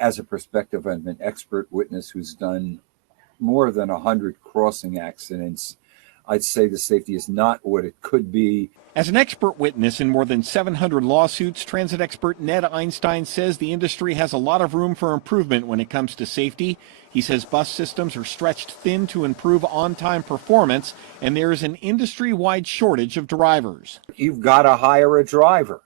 as a perspective of an expert witness who's done more than 100 crossing accidents, I'd say the safety is not what it could be. As an expert witness in more than 700 lawsuits, transit expert Ned Einstein says the industry has a lot of room for improvement when it comes to safety. He says bus systems are stretched thin to improve on-time performance, and there is an industry-wide shortage of drivers. You've got to hire a driver.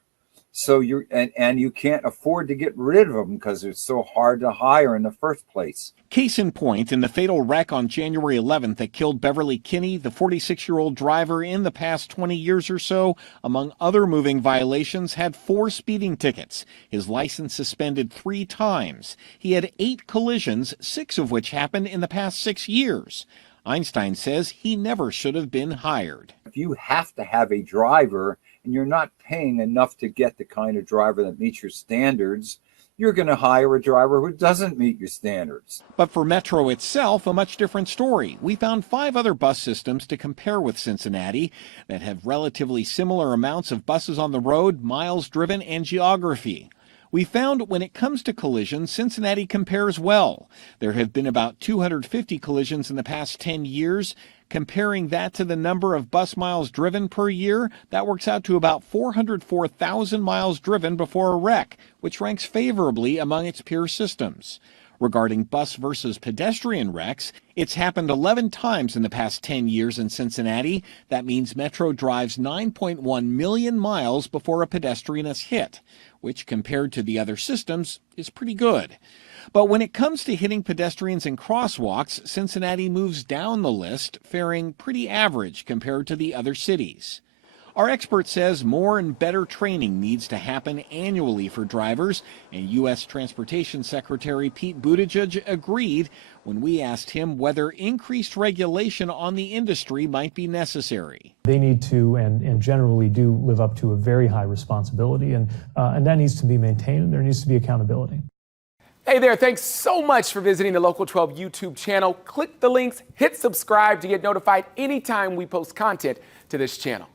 So and you can't afford to get rid of them because it's so hard to hire in the first place. Case in point, in the fatal wreck on January 11th that killed Beverly Kinney, the 46-year-old driver in the past 20 years or so, among other moving violations, had 4 speeding tickets, his license suspended 3 times. He had 8 collisions, 6 of which happened in the past 6 years. Einstein says he never should have been hired. If you have to have a driver and you're not paying enough to get the kind of driver that meets your standards, you're going to hire a driver who doesn't meet your standards. But for Metro itself, a much different story. We found 5 other bus systems to compare with Cincinnati that have relatively similar amounts of buses on the road, miles driven, and geography. We found when it comes to collisions, Cincinnati compares well. There have been about 250 collisions in the past 10 years. Comparing that to the number of bus miles driven per year, that works out to about 404,000 miles driven before a wreck, which ranks favorably among its peer systems. Regarding bus versus pedestrian wrecks, it's happened 11 times in the past 10 years in Cincinnati. That means Metro drives 9.1 million miles before a pedestrian is hit, which compared to the other systems is pretty good. But when it comes to hitting pedestrians in crosswalks, Cincinnati moves down the list, faring pretty average compared to the other cities. Our expert says more and better training needs to happen annually for drivers, and U.S. Transportation Secretary Pete Buttigieg agreed when we asked him whether increased regulation on the industry might be necessary. They need to and generally do live up to a very high responsibility, and that needs to be maintained, and there needs to be accountability. Hey there, thanks so much for visiting the Local 12 YouTube channel. Click the links, hit subscribe to get notified anytime we post content to this channel.